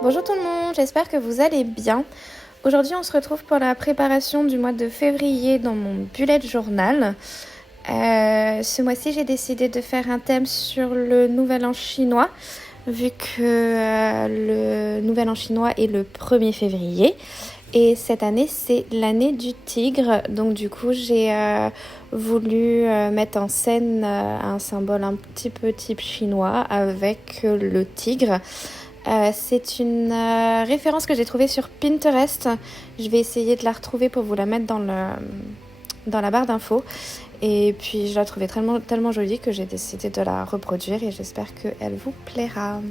Bonjour tout le monde, j'espère que vous allez bien. Aujourd'hui on se retrouve pour la préparation du mois de février dans mon bullet journal. Ce mois-ci j'ai décidé de faire un thème sur le nouvel an chinois, vu que le nouvel an chinois est le 1er février. Et cette année c'est l'année du tigre, donc du coup j'ai voulu mettre en scène un symbole un petit peu type chinois avec le tigre. C'est une référence que j'ai trouvée sur Pinterest. Je vais essayer de la retrouver pour vous la mettre dans la barre d'infos. Et puis je la trouvais tellement jolie que j'ai décidé de la reproduire et j'espère qu'elle vous plaira.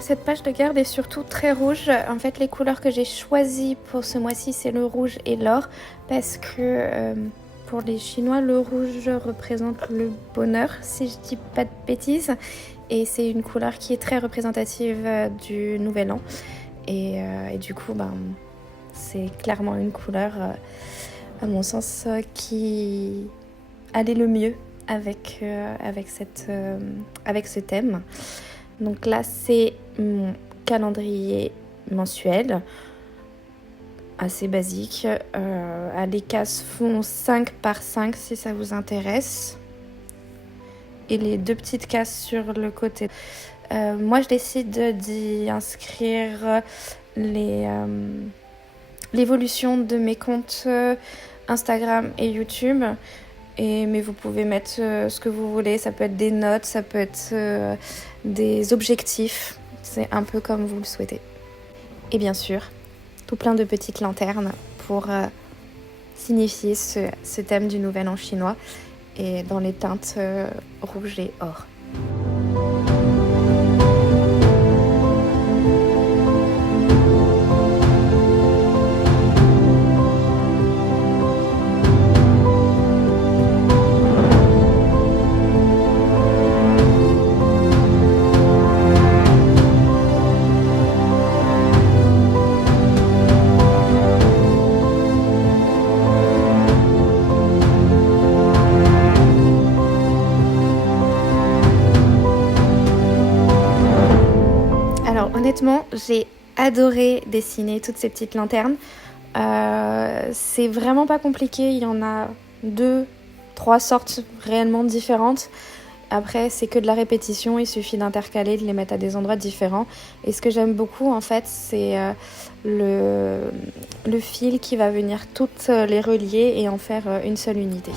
Cette page de garde est surtout très rouge. En fait, les couleurs que j'ai choisies pour ce mois-ci, c'est le rouge et l'or. Parce que pour les Chinois, le rouge représente le bonheur, si je dis pas de bêtises. Et c'est une couleur qui est très représentative du Nouvel An. Et du coup, c'est clairement une couleur, à mon sens, qui allait le mieux avec ce thème. Donc là, c'est mon calendrier mensuel, assez basique. Les cases font 5 par 5 si ça vous intéresse. Et les 2 petites cases sur le côté. Moi, je décide d'y inscrire l'évolution de mes comptes Instagram et YouTube. Mais vous pouvez mettre ce que vous voulez, ça peut être des notes, ça peut être des objectifs, c'est un peu comme vous le souhaitez. Et bien sûr, tout plein de petites lanternes pour signifier ce thème du Nouvel An chinois et dans les teintes rouge et or. Honnêtement, j'ai adoré dessiner toutes ces petites lanternes. C'est vraiment pas compliqué, il y en a 2, 3 sortes réellement différentes. Après, c'est que de la répétition, il suffit d'intercaler, de les mettre à des endroits différents. Et ce que j'aime beaucoup, en fait, c'est le fil qui va venir toutes les relier et en faire une seule unité.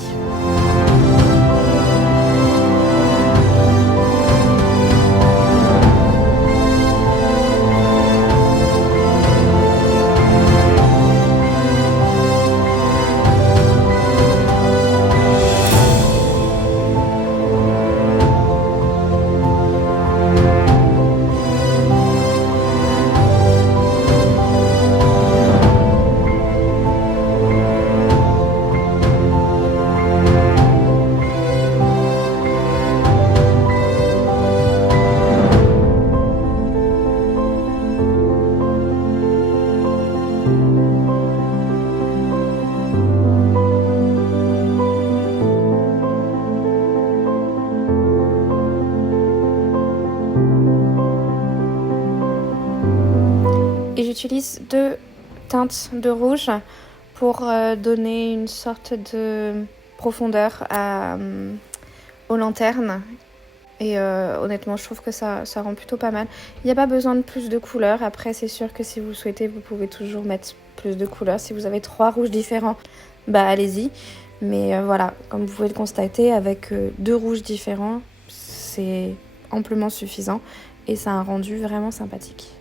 Et j'utilise 2 teintes de rouge pour donner une sorte de profondeur aux lanternes. Et honnêtement, je trouve que ça rend plutôt pas mal. Il n'y a pas besoin de plus de couleurs. Après, c'est sûr que si vous souhaitez, vous pouvez toujours mettre plus de couleurs. Si vous avez 3 rouges différents, allez-y. Mais voilà, comme vous pouvez le constater, avec 2 rouges différents, c'est amplement suffisant et ça a un rendu vraiment sympathique.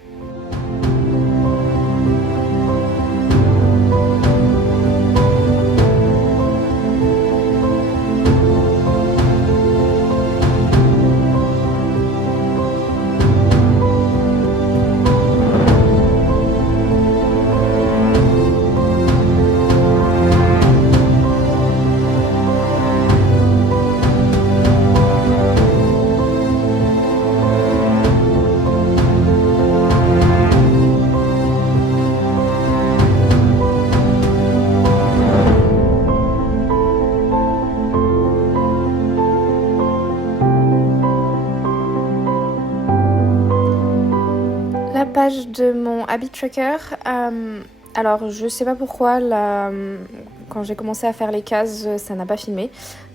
La page de mon habit tracker, alors je sais pas pourquoi, quand j'ai commencé à faire les cases, ça n'a pas filmé.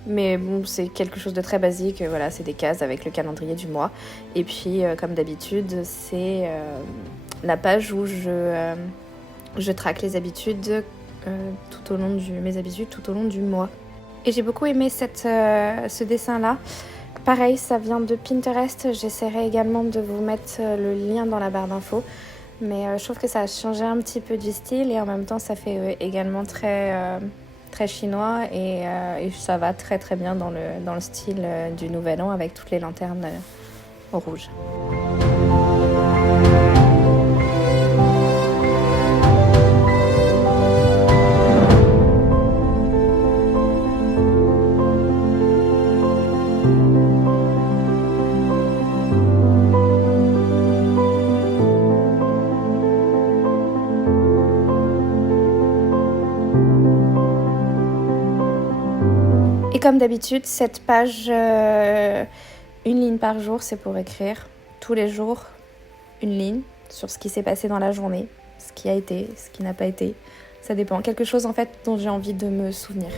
Mais bon, c'est quelque chose de très basique, voilà, c'est des cases avec le calendrier du mois. Et puis, comme d'habitude, c'est la page où je traque les habitudes, mes habitudes tout au long du mois. Et j'ai beaucoup aimé ce dessin-là. Pareil, ça vient de Pinterest. J'essaierai également de vous mettre le lien dans la barre d'infos. Mais je trouve que ça a changé un petit peu du style et en même temps, ça fait également très chinois et ça va très très bien dans le style du Nouvel An avec toutes les lanternes au rouge. Et comme d'habitude, cette page, une ligne par jour, c'est pour écrire tous les jours une ligne sur ce qui s'est passé dans la journée, ce qui a été, ce qui n'a pas été. Ça dépend. Quelque chose en fait dont j'ai envie de me souvenir.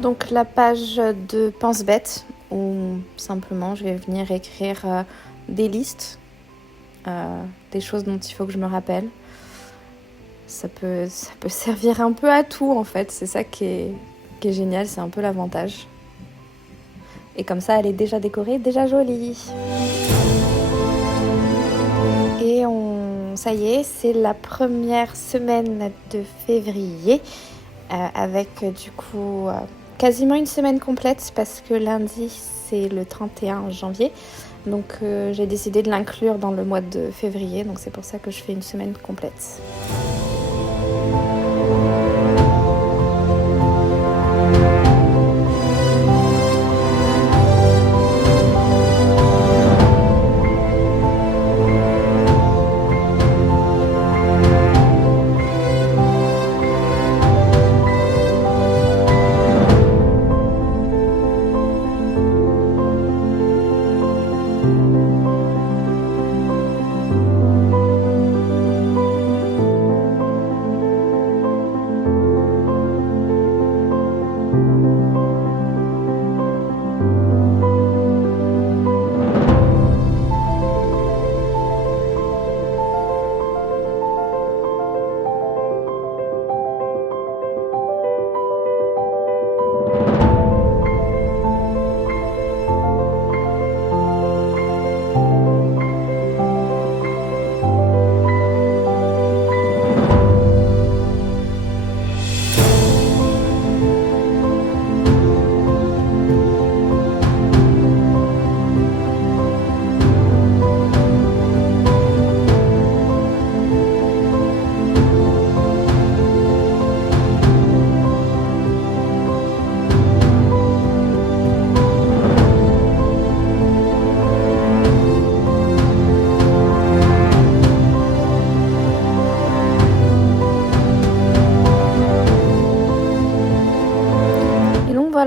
Donc la page de Pense Bête, où simplement je vais venir écrire des listes, des choses dont il faut que je me rappelle. Ça peut servir un peu à tout en fait, c'est ça qui est génial, c'est un peu l'avantage. Et comme ça, elle est déjà décorée, déjà jolie. Et ça y est, c'est la première semaine de février, avec du coup quasiment une semaine complète parce que lundi c'est le 31 janvier. Donc j'ai décidé de l'inclure dans le mois de février, donc c'est pour ça que je fais une semaine complète.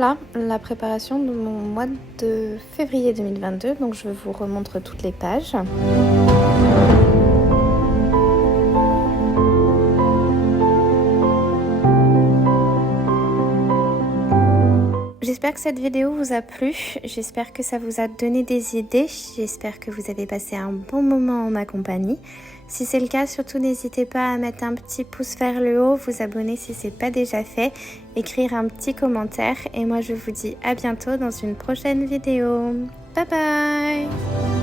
voilà la préparation de mon mois de février 2022. Donc je vous remontre toutes les pages. J'espère que cette vidéo vous a plu, j'espère que ça vous a donné des idées, j'espère que vous avez passé un bon moment en ma compagnie. Si c'est le cas, surtout n'hésitez pas à mettre un petit pouce vers le haut, vous abonner si ce n'est pas déjà fait, écrire un petit commentaire et moi je vous dis à bientôt dans une prochaine vidéo. Bye bye!